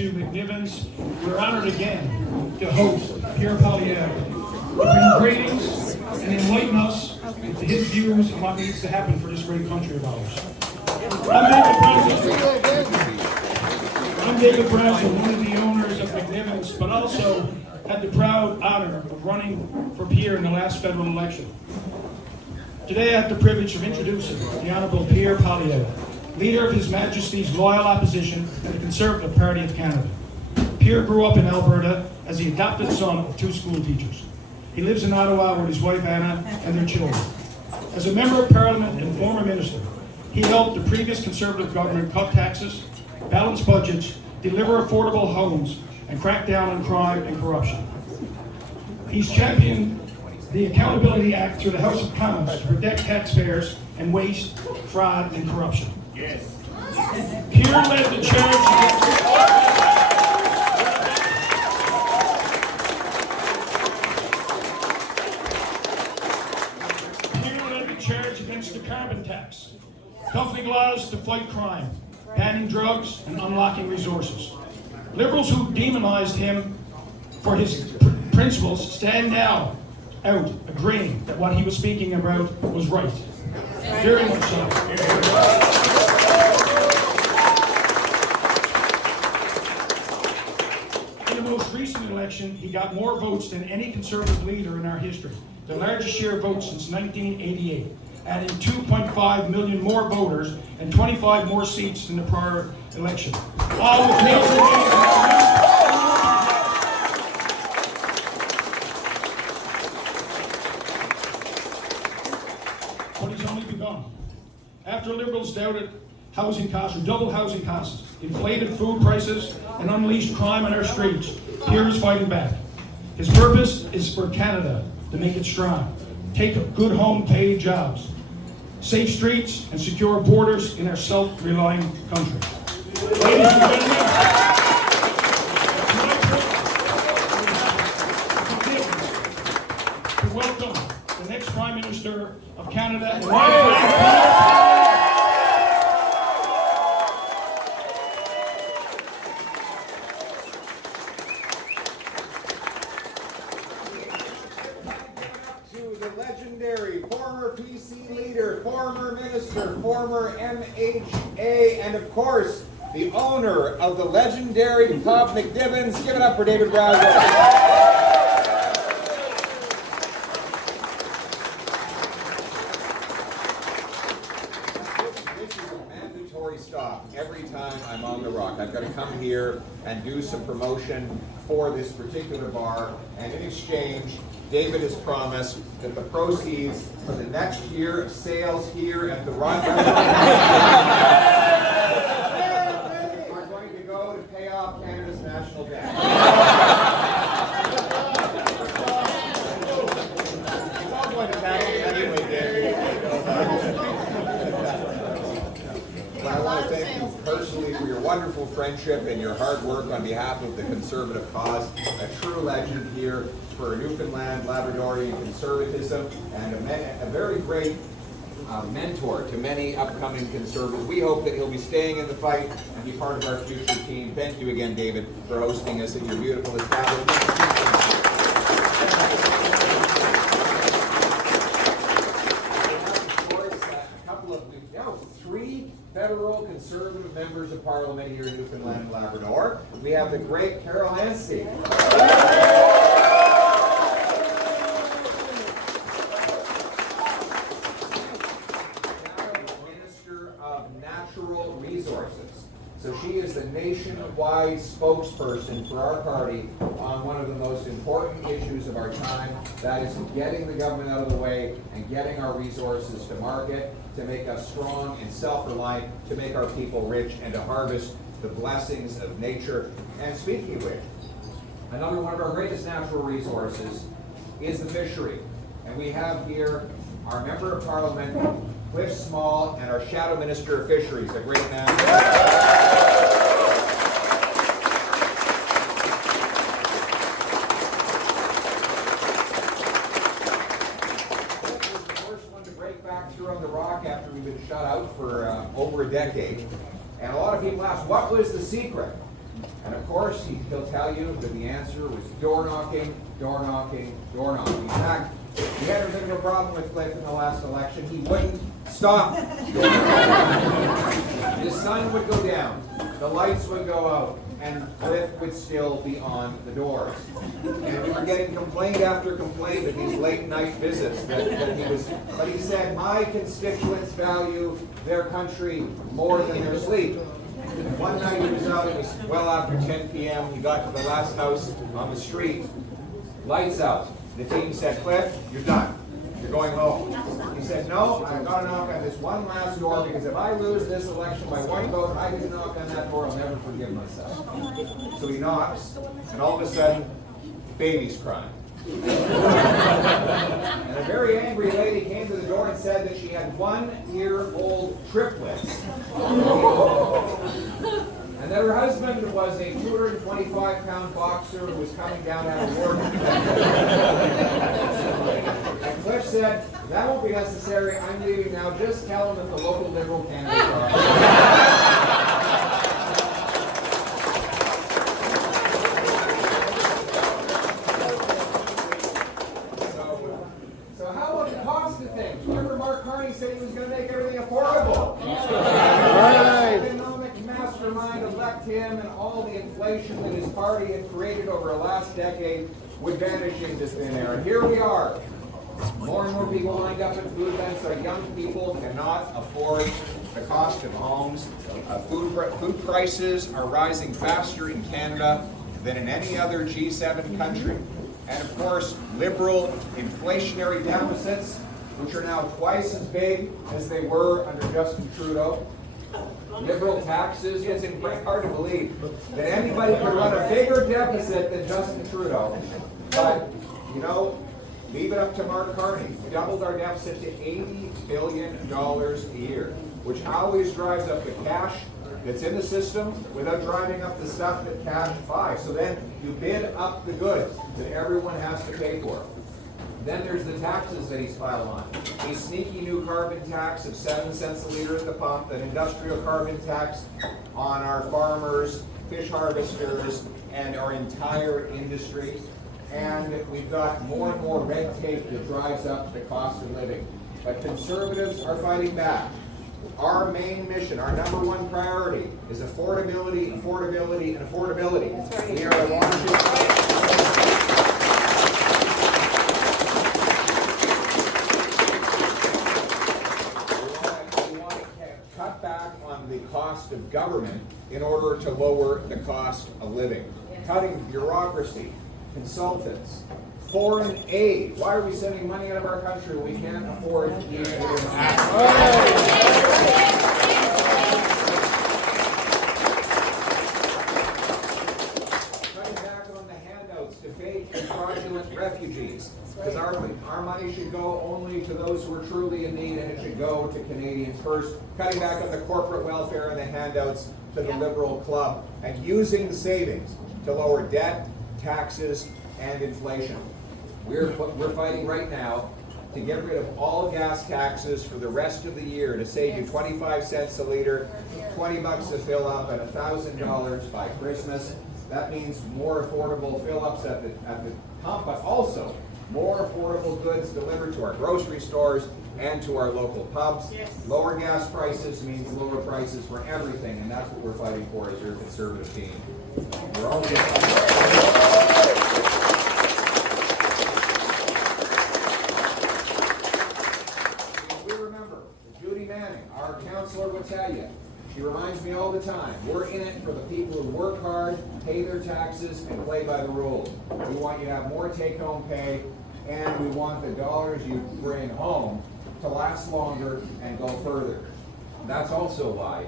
to McNiven's. We're honored again to host Pierre Poilievre to bring greetings and enlighten us to his views on what needs to happen for this great country of ours. I'm David Brazel, one of the owners of McNiven's, but also had the proud honor of running for Pierre in the last federal election. Today I have the privilege of introducing the Honourable Pierre Poilievre, leader of His Majesty's loyal opposition and the Conservative Party of Canada. Pierre grew up in Alberta as the adopted son of two school teachers. He lives in Ottawa with his wife Anna and their children. As a member of Parliament and former minister, he helped the previous Conservative government cut taxes, balance budgets, deliver affordable homes, and crack down on crime and corruption. He's championed the Accountability Act through the House of Commons to protect taxpayers and waste, fraud, and corruption. Yes. Pierre led the charge against the carbon tax, company laws to fight crime, banning drugs, and unlocking resources. Liberals who demonized him for his principles stand now out agreeing that what he was speaking about was right. Very much so. In the most recent election, he got more votes than any Conservative leader in our history, the largest share of votes since 1988, adding 2.5 million more voters and 25 more seats than the prior election. All with but he's only begun. After Liberals doubted housing costs, or double housing costs, inflated food prices, and unleashed crime on our streets, Pierre is fighting back. His purpose is for Canada to make it strong, take good home paid jobs, safe streets, and secure borders in our self-relying country. Ladies and gentlemen, to welcome the next Prime Minister of Canada and my legendary former PC leader, former minister, former MHA, and of course, the owner of the legendary pub McNiven's. Give it up for David Brazel. This is a mandatory stop every time I'm on the Rock. I've got to come here and do some promotion for this particular bar, and in exchange, David has promised that the proceeds for the next year of sales here at the Rock are going to go to pay off Canada's national debt. It's all going to taxes anyway, David. But I want to thank you personally for your wonderful friendship and your hard work on behalf of the Conservative cause. A true legend here for Newfoundland, Labradorian conservatism, and a very great mentor to many upcoming Conservatives. We hope that he'll be staying in the fight and be part of our future team. Thank you again, David, for hosting us at your beautiful establishment. Three federal Conservative members of Parliament here in Newfoundland and Labrador. We have the great Carol Hansi. Natural resources. So she is the nationwide spokesperson for our party on one of the most important issues of our time, that is getting the government out of the way and getting our resources to market, to make us strong and self-reliant, to make our people rich, and to harvest the blessings of nature. And speaking of which, another one of our greatest natural resources is the fishery. And we have here our Member of Parliament, Cliff Small, and our Shadow Minister of Fisheries, a great man. Cliff was the first one to break back through on the Rock after we've been shut out for over a decade. And a lot of people ask, what was the secret? And of course, he'll tell you that the answer was door knocking, door knocking, door knocking. In fact, we had a bit of a problem with Cliff in the last election. He wouldn't stop. The sun would go down, the lights would go out, and Cliff would still be on the doors. And we were getting complaint after complaint of these late night visits but he said, my constituents value their country more than their sleep. One night he was out, it was well after 10 p.m. He got to the last house on the street, lights out. The team said, Cliff, you're done. You're going home. He said, no, I've got to knock on this one last door, because if I lose this election by one vote, I didn't knock on that door, I'll never forgive myself. So he knocks, and all of a sudden, baby's crying. And a very angry lady came to the door and said that she had 1-year-old triplets. And that her husband was a 225-pound boxer who was coming down out of work. And Cliff said, that won't be necessary, I'm leaving now, just tell him that the local Liberal candidates are. So how about the cost of things? Remember Mark Carney said he was going to make everything affordable. Economic mastermind elect him, and all the inflation that his party had created over the last decade would vanish into thin air. And here we are. More and more people lined up at food banks. Our young people cannot afford the cost of homes. Food prices are rising faster in Canada than in any other G7 country. And of course, liberal inflationary deficits, which are now twice as big as they were under Justin Trudeau. Liberal taxes. It's hard to believe that anybody could run a bigger deficit than Justin Trudeau. But, you know, leave it up to Mark Carney. We doubled our deficit to $80 billion a year, which always drives up the cash that's in the system without driving up the stuff that cash buys. So then you bid up the goods that everyone has to pay for. Then there's the taxes that he's piled on. A sneaky new carbon tax of 7 cents a liter at the pump, an industrial carbon tax on our farmers, fish harvesters, and our entire industry. And we've got more and more red tape that drives up the cost of living. But conservatives are fighting back. Our main mission, our #1 priority is affordability, affordability, and affordability. That's right. We are launching. We want to cut back on the cost of government in order to lower the cost of living. Cutting bureaucracy, consultants, foreign aid. Why are we sending money out of our country when we can't afford to use it? Cutting back on the handouts to fake and fraudulent refugees. Because our money should go only to those who are truly in need, and it should go to Canadians first. Cutting back on the corporate welfare and the handouts to the Liberal club, and using the savings to lower debt, taxes, and inflation. We're fighting right now to get rid of all gas taxes for the rest of the year, to save you 25 cents a liter, $20 to fill up, and $1,000 by Christmas. That means more affordable fill-ups at the pump, but also more affordable goods delivered to our grocery stores and to our local pubs. Yes. Lower gas prices means lower prices for everything, and that's what we're fighting for as your Conservative team. We're all we remember Judy Manning, our counselor, would tell you. She reminds me all the time, we're in it for the people who work hard, pay their taxes, and play by the rules. We want you to have more take-home pay, and we want the dollars you bring home to last longer and go further. That's also why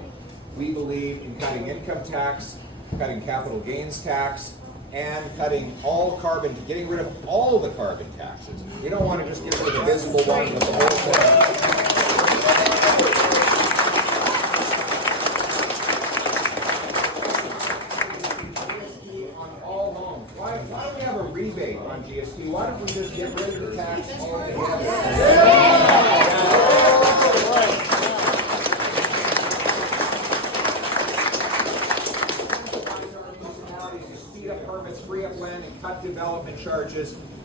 we believe in cutting income tax, cutting capital gains tax, and cutting all carbon, getting rid of all the carbon taxes. We don't want to just get rid of the visible one, but the whole thing. Why don't we have a rebate on GST? Why don't we just get rid of the tax altogether?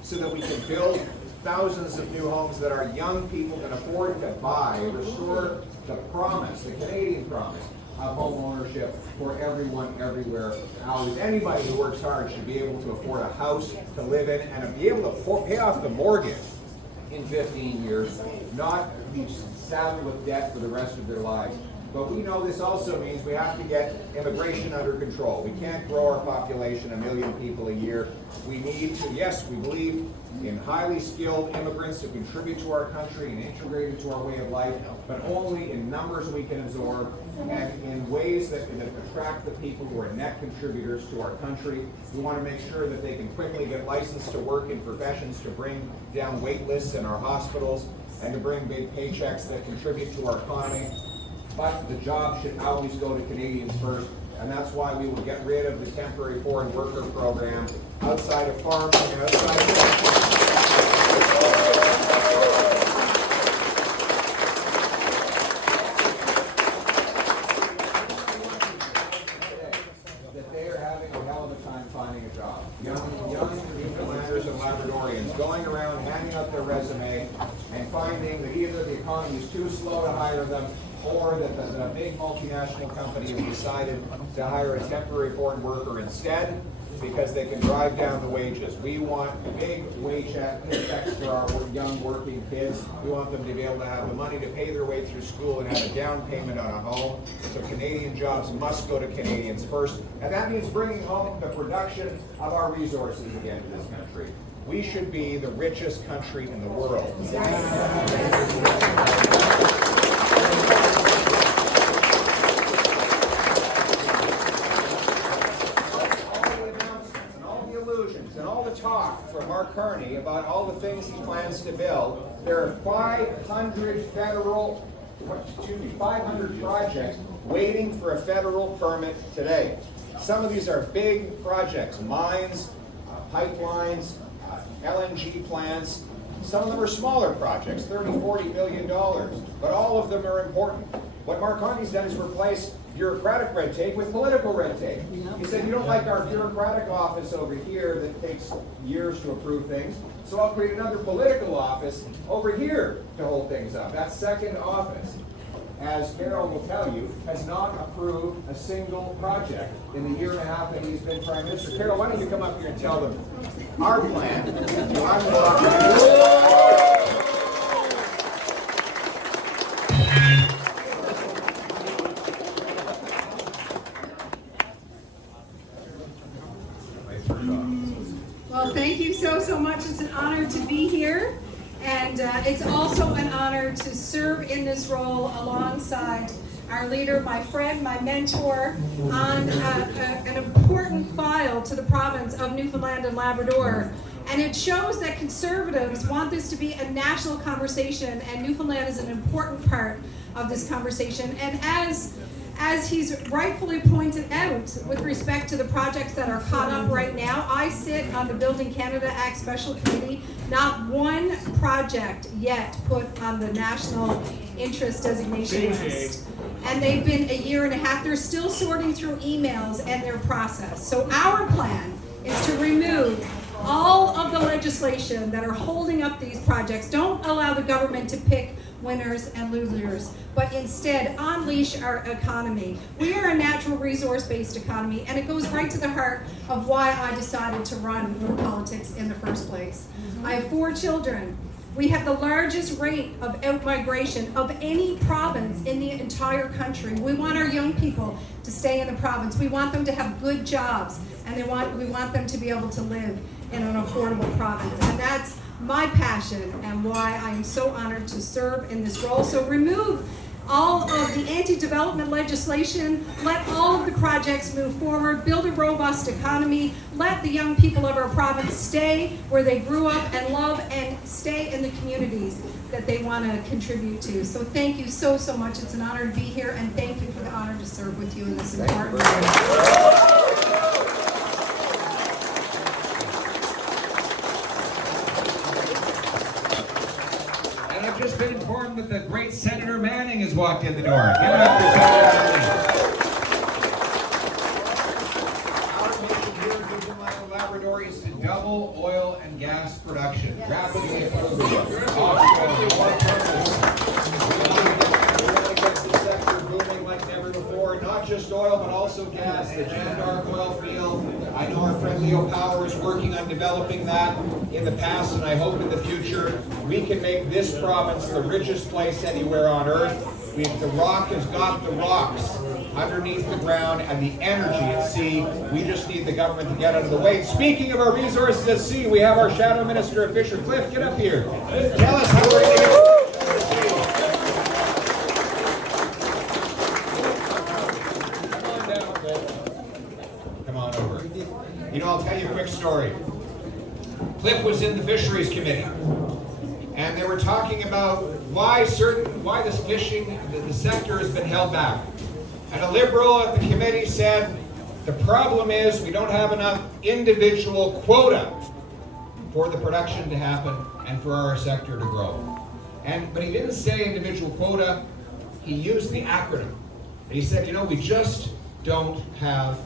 so that we can build thousands of new homes that our young people can afford to buy, restore the promise, the Canadian promise of home ownership for everyone, everywhere. Always, anybody who works hard should be able to afford a house to live in and be able to pay off the mortgage in 15 years, not be saddled with debt for the rest of their lives. But we know this also means we have to get immigration under control. We can't grow our population 1 million people a year. We need to, yes, we believe in highly skilled immigrants who contribute to our country and integrate into our way of life, but only in numbers we can absorb and in ways that attract the people who are net contributors to our country. We want to make sure that they can quickly get licensed to work in professions to bring down wait lists in our hospitals and to bring big paychecks that contribute to our economy. But the job should always go to Canadians first, and that's why we will get rid of the temporary foreign worker program outside of farming and outside of that they are having a hell of a time finding a job. Young Newfoundlanders and Labradorians going around handing out their resume and finding that either the economy is too slow to hire them, or that the big multinational company has decided to hire a temporary foreign worker instead because they can drive down the wages. We want big wage checks for our young working kids. We want them to be able to have the money to pay their way through school and have a down payment on a home. So Canadian jobs must go to Canadians first. And that means bringing home the production of our resources again to this country. We should be the richest country in the world. Talk from Mark Carney about all the things he plans to build. There are 500 projects waiting for a federal permit today. Some of these are big projects, mines, pipelines, LNG plants. Some of them are smaller projects, $30–40 million, but all of them are important. What Mark Carney's done is replace bureaucratic red tape with political red tape. He said, you don't like our bureaucratic office over here that takes years to approve things, so I'll create another political office over here to hold things up. That second office, as Carol will tell you, has not approved a single project in the year and a half that he's been Prime Minister. Carol, why don't you come up here and tell them our plan to unlock. Well, thank you so much. It's an honor to be here, and it's also an honor to serve in this role alongside our leader, my friend, my mentor, on an important file to the province of Newfoundland and Labrador. And it shows that Conservatives want this to be a national conversation, and Newfoundland is an important part of this conversation. And as he's rightfully pointed out with respect to the projects that are caught up right now, I sit on the Building Canada Act Special Committee. Not one project yet put on the national interest designation list. And they've been 1.5 years. They're still sorting through emails and their process. So our plan is to remove all of the legislation that are holding up these projects. Don't allow the government to pick winners and losers, but instead unleash our economy. We are a natural resource-based economy, and it goes right to the heart of why I decided to run for politics in the first place. I have 4 children. We have the largest rate of out-migration of any province in the entire country. We want our young people to stay in the province. We want them to have good jobs, and we want them to be able to live in an affordable province. And that's my passion and why I am so honored to serve in this role. So remove all of the anti-development legislation, let all of the projects move forward, build a robust economy, let the young people of our province stay where they grew up and love, and stay in the communities that they want to contribute to. So thank you so much. It's an honor to be here, and thank you for the honor to serve with you in this important role. Just been informed that the great Senator Manning has walked in the door. Give it up for Senator Manning. Our mission here in Newfoundland and Labrador is to double oil and gas production, rapidly improving, offshore, more purpose. We want to get this sector booming like never before, not just oil, but also gas, the Jandark oil field. I know our friend Leo Power is working on developing that in the past, and I hope in the future we can make this province the richest place anywhere on earth. The rock has got the rocks underneath the ground and the energy at sea. We just need the government to get out of the way. Speaking of our resources at sea, we have our Shadow Minister of Fisher. Cliff, get up here. Tell us how we're going to get to sea. Come on down, Cliff. Come on over. You know, I'll tell you a quick story. Cliff was in the Fisheries Committee, and they were talking about why this fishing, the sector has been held back. And a Liberal at the committee said, the problem is we don't have enough individual quota for the production to happen and for our sector to grow. But he didn't say individual quota, he used the acronym. And he said, you know, we just don't have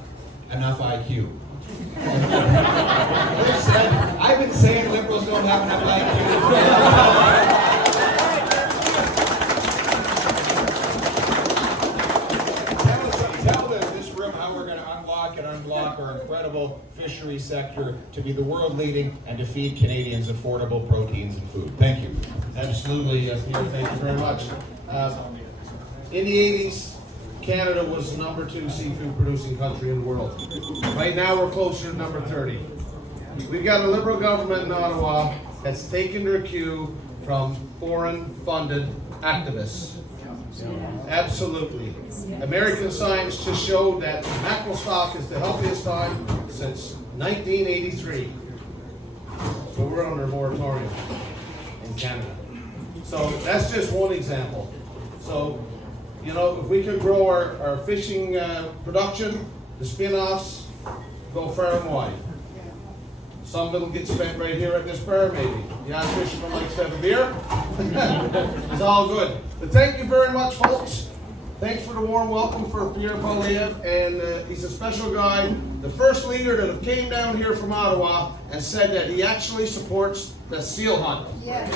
enough IQ. Cliff said, I've been saying Liberals don't have enough IQ. Unlock our incredible fishery sector to be the world leading and to feed Canadians affordable proteins and food. Thank you. Absolutely, Peter, thank you very much. In the 80s, Canada was the #2 seafood producing country in the world. Right now we're closer to number 30. We've got a Liberal government in Ottawa that's taken their cue from foreign funded activists. Absolutely. American science just showed that mackerel stock is the healthiest time since 1983. So we're under a moratorium in Canada. So that's just one example. So, you know, if we could grow our fishing production, the spin-offs go far and wide. Some of it'll get spent right here at this bar, maybe. The odd fisherman likes to have a beer. It's all good. But thank you very much, folks. Thanks for the warm welcome for Pierre Poilievre, and he's a special guy. The first leader that came down here from Ottawa and said that he actually supports the seal hunt. Yeah.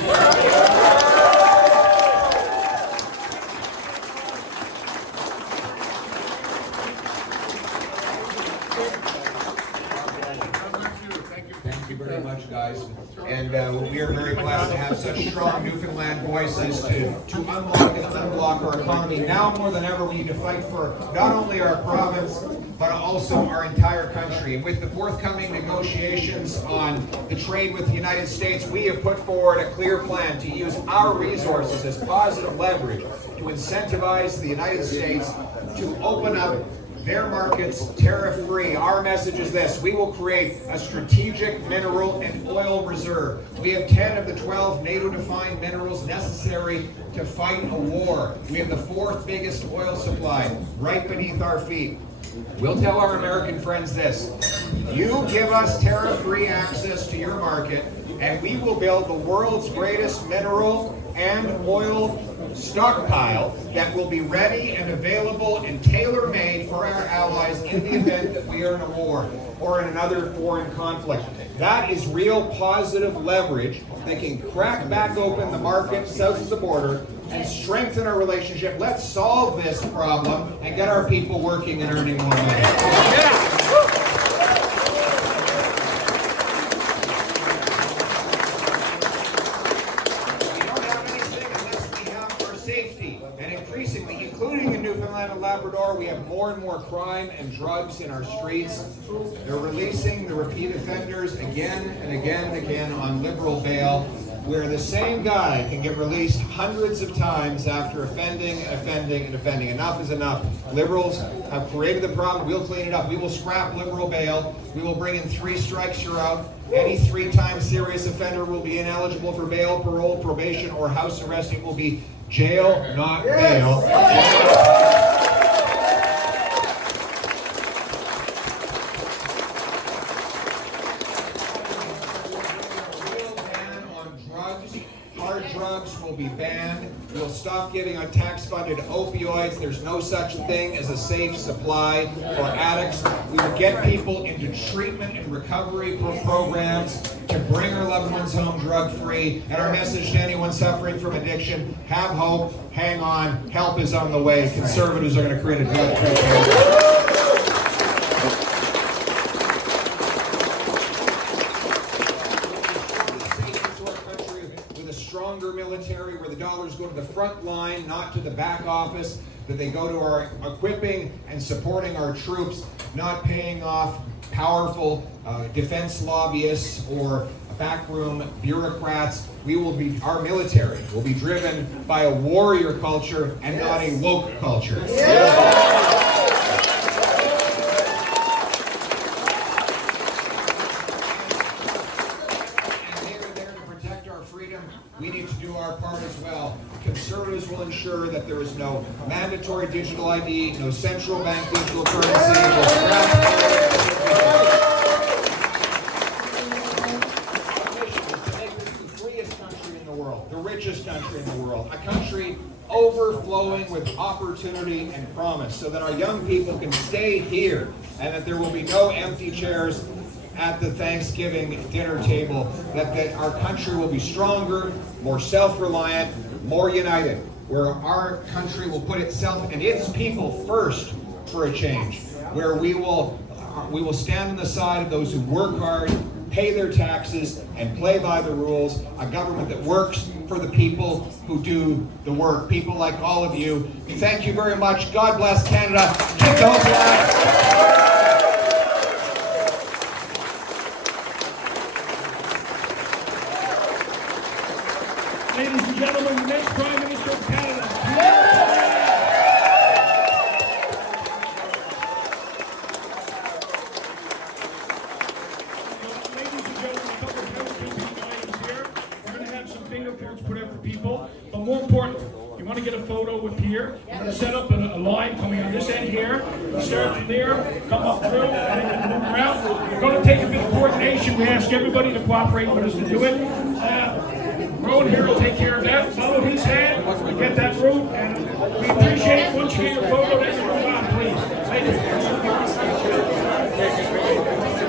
Thank you very much, guys. And we are very blessed to have such strong Newfoundland voices to unlock and unblock our economy. Now more than ever, we need to fight for not only our province, but also our entire country. And with the forthcoming negotiations on the trade with the United States, we have put forward a clear plan to use our resources as positive leverage to incentivize the United States to open up their markets tariff-free. Our message is this: we will create a strategic mineral and oil reserve. We have 10 of the 12 NATO-defined minerals necessary to fight a war. We have the 4th biggest oil supply right beneath our feet. We'll tell our American friends this: you give us tariff-free access to your market, and we will build the world's greatest mineral and oil stockpile that will be ready and available and tailor-made for our allies in the event that we are in a war or in another foreign conflict. That is real positive leverage that can crack back open the market south of the border and strengthen our relationship. Let's solve this problem and get our people working and earning more money. Yeah. Including in Newfoundland and Labrador, we have more and more crime and drugs in our streets. They're releasing the repeat offenders again and again and again on Liberal bail, where the same guy can get released hundreds of times after offending. Enough is enough. Liberals have created the problem. We'll clean it up. We will scrap Liberal bail. We will bring in 3 strikes, you're out. Any 3-time serious offender will be ineligible for bail, parole, probation, or house arrest. It will be jail, not bail. Real ban on drugs, hard drugs will be banned. We'll stop giving on tax-funded opioids. There's no such thing as a safe supply for addicts. We will get people into treatment and recovery programs to bring our loved ones home drug-free. And our message to anyone suffering from addiction, have hope, hang on, help is on the way. Conservatives are going to create a drug program. Stronger military, where the dollars go to the front line, not to the back office, that they go to our equipping and supporting our troops, not paying off powerful defense lobbyists or backroom bureaucrats. Our military will be driven by a warrior culture and not a woke culture. We need to do our part as well. Conservatives will ensure that there is no mandatory digital ID, no central bank digital currency, no scrap. Our mission is to make this the freest country in the world, the richest country in the world, a country overflowing with opportunity and promise, so that our young people can stay here and that there will be no empty chairs at the Thanksgiving dinner table, that our country will be stronger, more self-reliant, more united, where our country will put itself and its people first for a change, where we will stand on the side of those who work hard, pay their taxes, and play by the rules, a government that works for the people who do the work, people like all of you. Thank you very much. God bless Canada. Keep the hope alive. Ladies and gentlemen, the next Prime Minister of Canada. Ladies and gentlemen, a couple of housekeeping items here. We're going to have some fingerprints put up for people, but more important, you want to get a photo with Pierre. We're going to set up a line coming on this end here. Start from there, come up through, and then move around. We're going to take a bit of coordination. We ask everybody to cooperate with us to do it. Road here will take care of that. Follow his hand, get that route, and we appreciate once you get your photo, then you move on, please. Thank you.